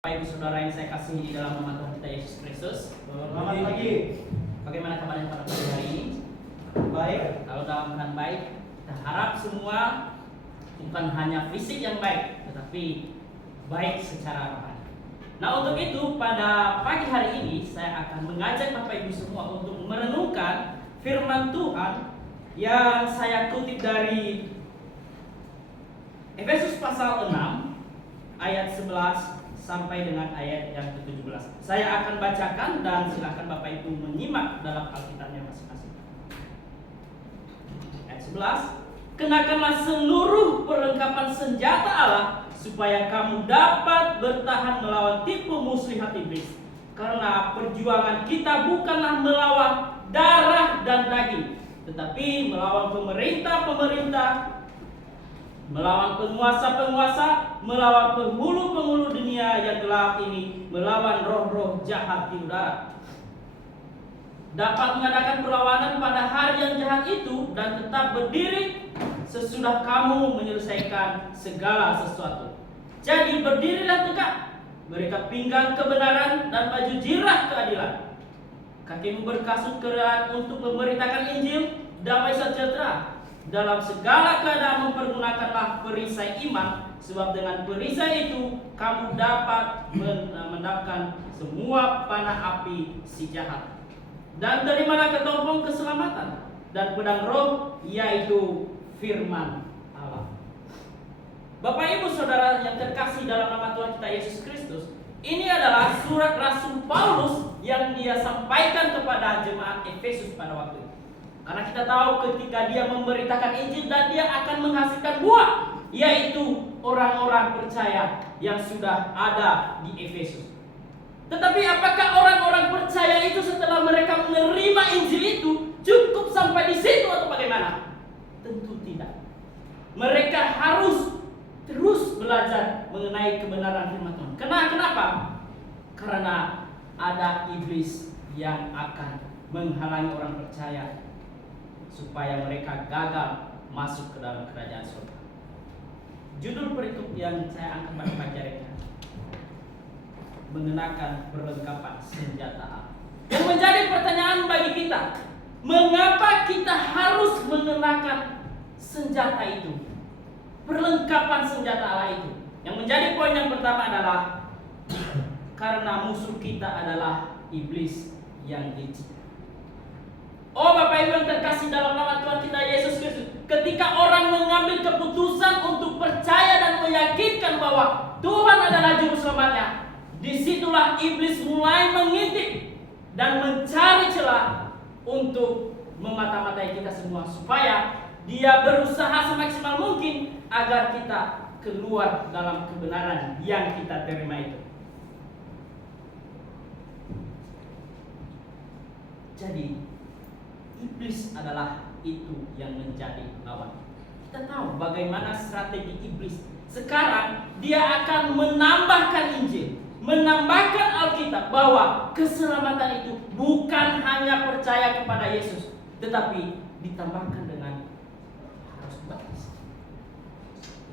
Bapak Ibu Saudara yang saya kasihi di dalam nama Tuhan kita Yesus Kristus. Selamat pagi. Bagaimana kabarnya pada pagi hari ini? Baik. Kalau dalam keadaan baik, kita harap semua bukan hanya fisik yang baik, tetapi baik secara rohani. Nah, untuk itu pada pagi hari ini saya akan mengajak Bapak Ibu semua untuk merenungkan firman Tuhan yang saya kutip dari Efesus pasal 6 ayat 11 sampai dengan ayat yang ke-17. Saya akan bacakan dan silakan Bapak Ibu menyimak dalam Alkitabnya masing-masing. Ayat 11, kenakanlah seluruh perlengkapan senjata Allah supaya kamu dapat bertahan melawan tipu muslihat iblis. Karena perjuangan kita bukanlah melawan darah dan daging, tetapi melawan pemerintah-pemerintah, melawan penguasa-penguasa, melawan penghulu-penghulu dunia yang gelap ini, melawan roh-roh jahat di udara. Dapat mengadakan perlawanan pada hari yang jahat itu dan tetap berdiri sesudah kamu menyelesaikan segala sesuatu. Jadi berdirilah tegak, berikat pinggang kebenaran dan baju jirah keadilan. Kakimu berkasut kerelaan untuk memberitakan Injil damai sejahtera. Dalam segala keadaan mempergunakanlah perisai iman, sebab dengan perisai itu kamu dapat mendapatkan semua panah api si jahat. Dan terimalah kepompong keselamatan dan pedang roh, yaitu firman Allah. Bapak Ibu Saudara yang terkasih dalam nama Tuhan kita Yesus Kristus, ini adalah surat Rasul Paulus yang dia sampaikan kepada jemaat Efesus pada waktu itu. Karena kita tahu ketika dia memberitakan Injil dan dia akan menghasilkan buah, yaitu orang-orang percaya yang sudah ada di Efesus. Tetapi apakah orang-orang percaya itu setelah mereka menerima Injil itu cukup sampai di situ atau bagaimana? Tentu tidak. Mereka harus terus belajar mengenai kebenaran firman Tuhan. Kenapa? Karena ada iblis yang akan menghalangi orang percaya supaya mereka gagal masuk ke dalam kerajaan surga. Judul perikop yang saya angkat pada pagi hari ini, mengenakan perlengkapan senjata Allah. Yang menjadi pertanyaan bagi kita, mengapa kita harus mengenakan senjata itu? Perlengkapan senjata Allah itu. Yang menjadi poin yang pertama adalah karena musuh kita adalah iblis yang licik. Oh Bapak Ibu yang terkasih dalam nama Tuhan kita Yesus Kristus, ketika orang mengambil keputusan untuk percaya dan meyakinkan bahwa Tuhan adalah juru selamatnya, disitulah iblis mulai mengintip dan mencari celah untuk memata-matai kita semua, supaya dia berusaha semaksimal mungkin agar kita keluar dalam kebenaran yang kita terima itu. Jadi iblis adalah itu yang menjadi lawan. Kita tahu bagaimana strategi iblis. Sekarang dia akan menambahkan Injil, menambahkan Alkitab, bahwa keselamatan itu bukan hanya percaya kepada Yesus, tetapi ditambahkan dengan harus baptis,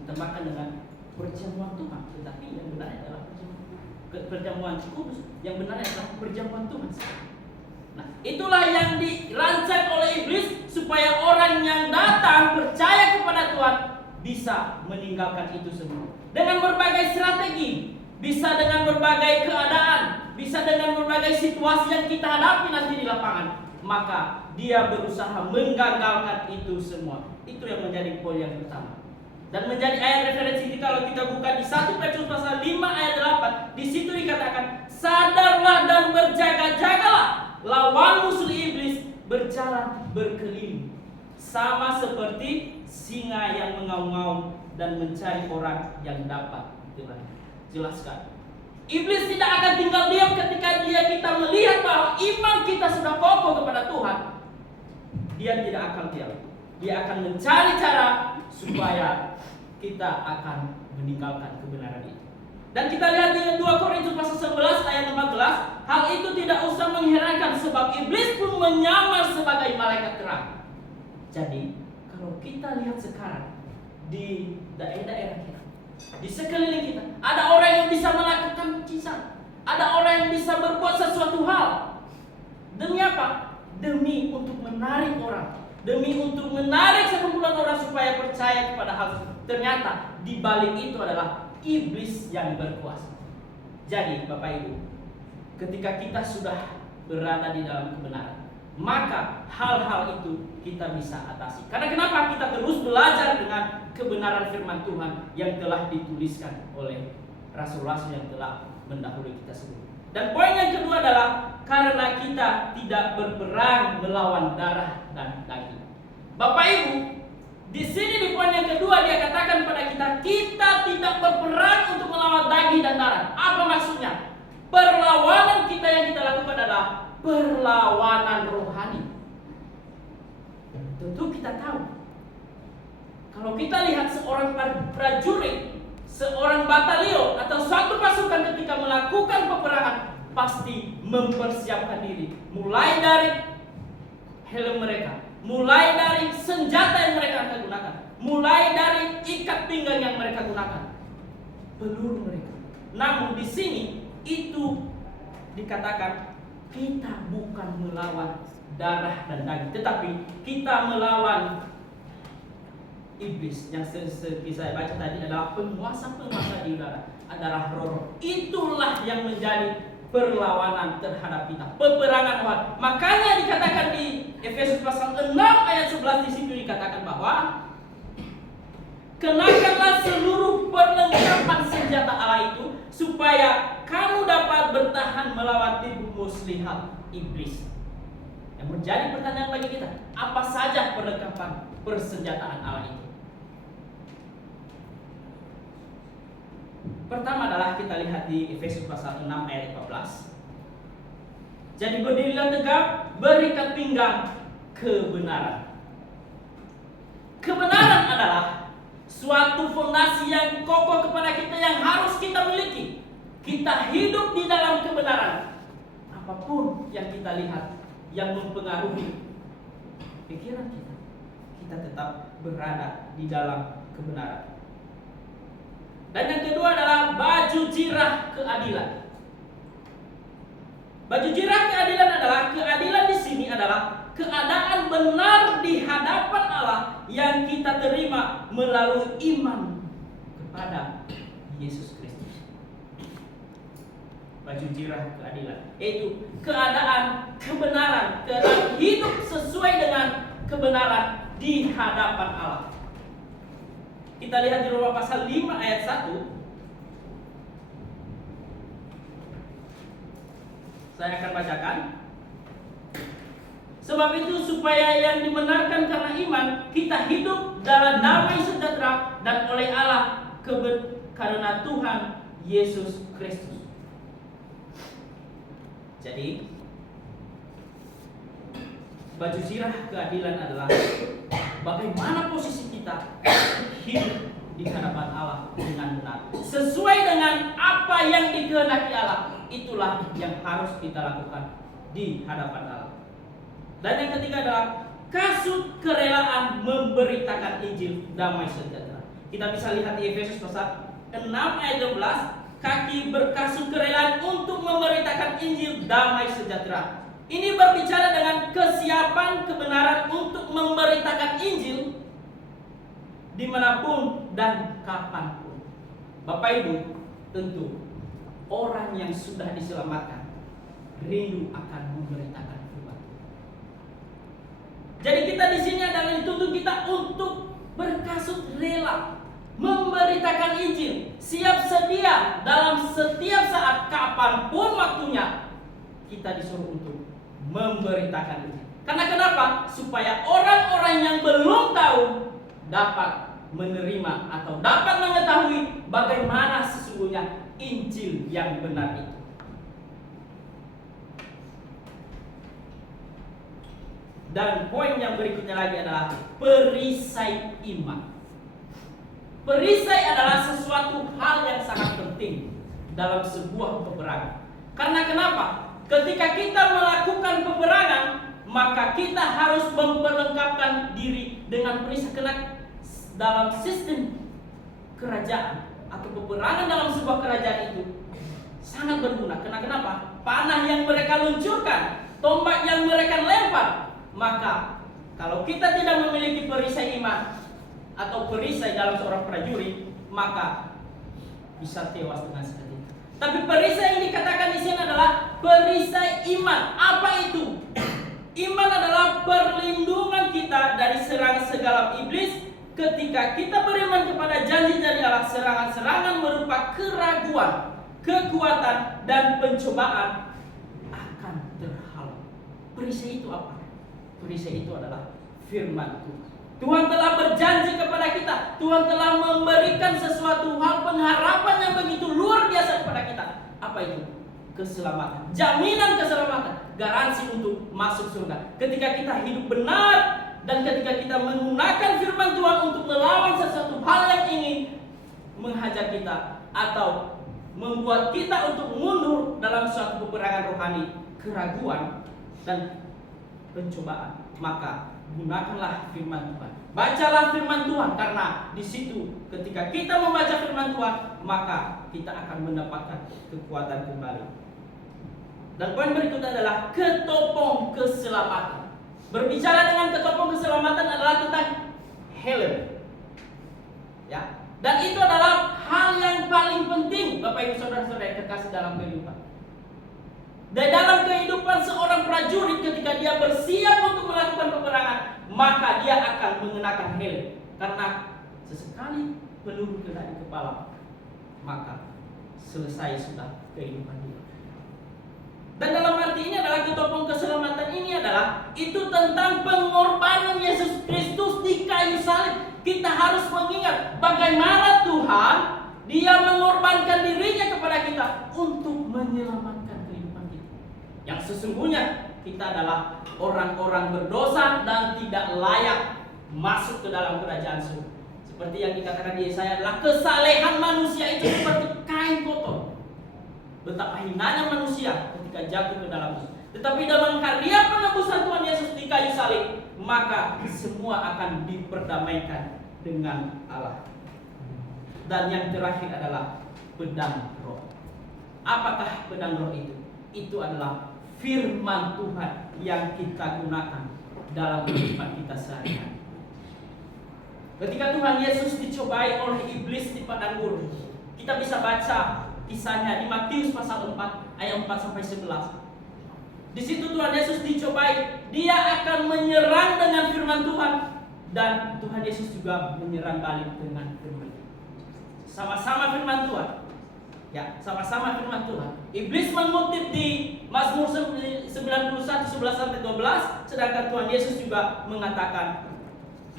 ditambahkan dengan perjamuan Tuhan. Tetapi yang benar adalah perjamuan kudus, yang benar adalah perjamuan Tuhan. Nah, itulah yang dirancang oleh iblis supaya orang yang datang percaya kepada Tuhan bisa meninggalkan itu semua. Dengan berbagai strategi, bisa dengan berbagai keadaan, bisa dengan berbagai situasi yang kita hadapi nanti di lapangan, maka dia berusaha menggagalkan itu semua. Itu yang menjadi poin yang pertama. Dan menjadi ayat referensi kita, kalau kita buka di 1 Petrus pasal 5 ayat 8, di situ dikatakan, sadarlah dan berjaga-jagalah, lawan musuh iblis berjalan berkeliling, sama seperti singa yang mengaum-ngaum dan mencari orang yang dapat jelaskan. Iblis tidak akan tinggal diam ketika kita melihat bahwa iman kita sudah kokoh kepada Tuhan. Dia tidak akan diam. Dia akan mencari cara supaya kita akan meninggalkan kebenaran itu. Dan kita lihat di 2 Korintus pasal 11 ayat 14, hal itu tidak usah mengherankan sebab iblis pun menyamar sebagai malaikat terang. Jadi, kalau kita lihat sekarang di daerah-daerah kita, di sekeliling kita, ada orang yang bisa melakukan kisah Ada orang yang bisa berbuat sesuatu hal. Demi apa? Demi untuk menarik orang. Demi untuk menarik sekumpulan orang supaya percaya kepada hal itu. Ternyata di balik itu adalah iblis yang berkuasa. Jadi Bapak Ibu, ketika kita sudah berada di dalam kebenaran, maka hal-hal itu kita bisa atasi. Karena kenapa? Kita terus belajar dengan kebenaran firman Tuhan yang telah dituliskan oleh rasul-rasul yang telah mendahului kita sebelumnya. Dan poin yang kedua adalah karena kita tidak berperang melawan darah dan daging. Bapak Ibu, di sini di poin yang kedua dia katakan pada kita tidak berperang untuk melawan daging dan darah. Apa maksudnya? Perlawanan kita yang kita lakukan adalah perlawanan rohani. Tentu kita tahu, kalau kita lihat seorang prajurit, seorang batalion atau suatu pasukan ketika melakukan peperangan pasti mempersiapkan diri, mulai dari helm mereka, mulai dari senjata yang mereka akan gunakan, mulai dari ikat pinggang yang mereka gunakan, peluru mereka. Namun di sini itu dikatakan kita bukan melawan darah dan daging, tetapi kita melawan iblis yang seperti saya baca tadi adalah penguasa-penguasa di udara, adalah roh. Itulah yang menjadi perlawanan terhadap kita, peperangan rohani. Makanya dikatakan di Efesus pasal 6 ayat 11 di situ dikatakan bahwa kenakanlah seluruh perlengkapan senjata Allah itu supaya kamu dapat bertahan melawan tipu muslihat iblis. Yang menjadi pertanyaan bagi kita, apa saja perlengkapan persenjataan Allah itu? Pertama adalah kita lihat di Efesus pasal 6 ayat 14. Jadi berdirilah tegak, berikat pinggang kebenaran. Kebenaran adalah suatu fondasi yang kokoh kepada kita yang harus kita miliki. Kita hidup di dalam kebenaran. Apapun yang kita lihat yang mempengaruhi pikiran kita, kita tetap berada di dalam kebenaran. Dan yang kedua adalah baju jirah keadilan. Baju jirah keadilan adalah keadilan di sini adalah keadaan benar di hadapan Allah yang kita terima melalui iman kepada Yesus Kristus. Baju jirah keadilan yaitu keadaan kebenaran, keadaan hidup sesuai dengan kebenaran di hadapan Allah. Kita lihat di Roma pasal 5 ayat 1. Saya akan bacakan. Sebab itu supaya yang dibenarkan karena iman, kita hidup dalam damai sejahtera dan oleh Allah karena Tuhan Yesus Kristus. Jadi baju zirah keadilan adalah bagaimana posisi kita hidup di hadapan Allah dengan benar, sesuai dengan apa yang dikehendaki Allah. Itulah yang harus kita lakukan di hadapan Allah. Dan yang ketiga adalah kasut kerelaan memberitakan Injil damai sejahtera. Kita bisa lihat di Efesus pasal 6 ayat 12, kaki berkasut kerelaan untuk memberitakan Injil damai sejahtera. Ini berbicara dengan kesiapan kebenaran untuk memberitakan Injil dimanapun dan kapanpun. Bapak Ibu, tentu orang yang sudah diselamatkan rindu akan memberitakan firman. Jadi kita di sini adalah dituntut kita untuk berkasut rela memberitakan Injil, siap sedia dalam setiap saat kapanpun waktunya. Kita disuruh untuk memberitakan Injil. Karena kenapa? Supaya orang-orang yang belum tahu dapat menerima atau dapat mengetahui bagaimana sesungguhnya Injil yang benar itu. Dan poin yang berikutnya lagi adalah perisai iman. Perisai adalah sesuatu hal yang sangat penting dalam sebuah peperangan. Karena kenapa? Ketika kita melakukan peperangan, maka kita harus memperlengkapkan diri dengan perisai. Karena dalam sistem kerajaan atau peperangan dalam sebuah kerajaan itu sangat berguna. Kenapa? Panah yang mereka luncurkan, tombak yang mereka lempar. Maka kalau kita tidak memiliki perisai iman atau perisai dalam seorang prajurit, maka bisa tewas dengan sendirinya. Tapi perisai yang dikatakan di sini adalah perisai iman. Apa itu? Iman adalah perlindungan kita dari serangan segala iblis. Ketika kita beriman kepada janji dari Allah, serangan-serangan berupa keraguan, kekuatan, dan pencobaan akan terhalau. Perisai itu apa? Perisai itu adalah firman Tuhan. Tuhan telah berjanji kepada kita. Tuhan telah memberikan sesuatu hal pengharapan yang begitu luar biasa kepada kita. Apa itu? Keselamatan. Jaminan keselamatan. Garansi untuk masuk surga. Ketika kita hidup benar dan ketika kita menggunakan firman Tuhan untuk melawan sesuatu hal yang ingin menghajar kita atau membuat kita untuk mundur dalam suatu peperangan rohani, keraguan dan pencobaan, maka gunakanlah firman Tuhan. Bacalah firman Tuhan, karena di situ ketika kita membaca firman Tuhan, maka kita akan mendapatkan kekuatan kembali. Dan poin berikutnya adalah ketopong keselamatan. Berbicara dengan ketopong keselamatan adalah tentang helm. Ya. Dan itu adalah hal yang paling penting, Bapak Ibu Saudara-saudara yang terkasih dalam kehidupan. Dan dalam kehidupan seorang prajurit, ketika dia bersiap untuk melakukan peperangan, maka dia akan mengenakan helm. Karena sesekali peluru kena di kepala, maka selesai sudah kehidupan dia. Dan dalam arti ini adalah ketopong keselamatan ini adalah itu tentang pengorbanan Yesus Kristus di kayu salib. Kita harus mengingat bagaimana Tuhan Dia mengorbankan dirinya kepada kita untuk menyelamatkan kehidupan kita. Yang sesungguhnya kita adalah orang-orang berdosa dan tidak layak masuk ke dalam kerajaan surga. Seperti yang dikatakan di Yesaya adalah kesalehan manusia itu seperti kain kotor. Betapa hinanya manusia ketika jatuh ke dalam dosa. Tetapi dalam karya penebusan Tuhan Yesus di kayu salib, maka semua akan diperdamaikan dengan Allah. Dan yang terakhir adalah pedang roh. Apakah pedang roh itu? Itu adalah firman Tuhan yang kita gunakan dalam kehidupan kita sehari-hari. Ketika Tuhan Yesus dicobai oleh iblis di padang gurun, kita bisa baca kisahnya di Matius pasal 4 ayat 4 sampai 11. Di situ Tuhan Yesus dicobai, dia akan menyerang dengan firman Tuhan dan Tuhan Yesus juga menyerang balik dengan firman. Sama-sama firman Tuhan. Ya, sama-sama firman Tuhan. Iblis mengutip di Mazmur 91 11 sampai 12, sedangkan Tuhan Yesus juga mengatakan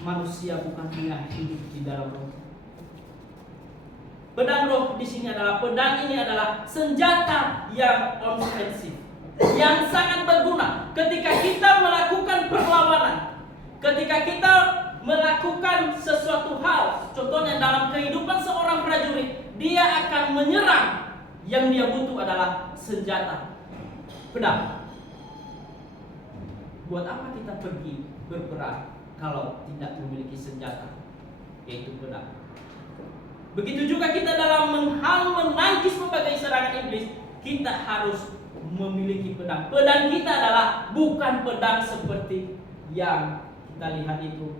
manusia bukan hanya hidup di dalam roh. Pedang roh di sini adalah pedang ini adalah senjata yang ofensif, yang sangat berguna ketika kita melakukan perlawanan, ketika kita melakukan sesuatu hal. Contohnya dalam kehidupan seorang prajurit, dia akan menyerang. Yang dia butuh adalah senjata, pedang. Buat apa kita pergi berperang kalau tidak memiliki senjata, yaitu pedang? Begitu juga kita dalam menangkis berbagai serangan iblis, kita harus memiliki pedang. Pedang kita adalah bukan pedang seperti yang kita lihat itu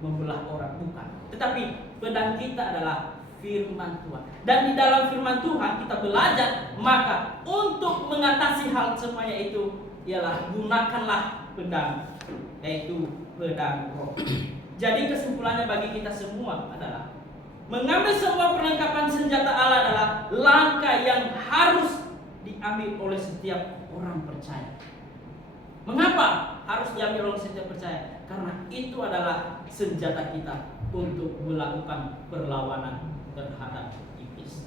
membelah orang, bukan. Tetapi pedang kita adalah firman Tuhan. Dan di dalam firman Tuhan kita belajar, maka untuk mengatasi hal semuanya itu ialah gunakanlah pedang, yaitu pedang roh. Jadi kesimpulannya bagi kita semua adalah mengambil semua perlengkapan senjata Allah adalah langkah yang harus diambil oleh setiap orang percaya. Mengapa harus diambil oleh setiap percaya? Karena itu adalah senjata kita untuk melakukan perlawanan terhadap iblis.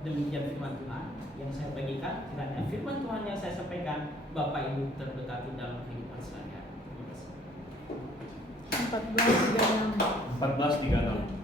Demikian firman Tuhan yang saya bagikan. Kiranya firman Tuhan yang saya sampaikan Bapak Ibu terberkati dalam kehidupan sehari-hari. Terima kasih. 14:36.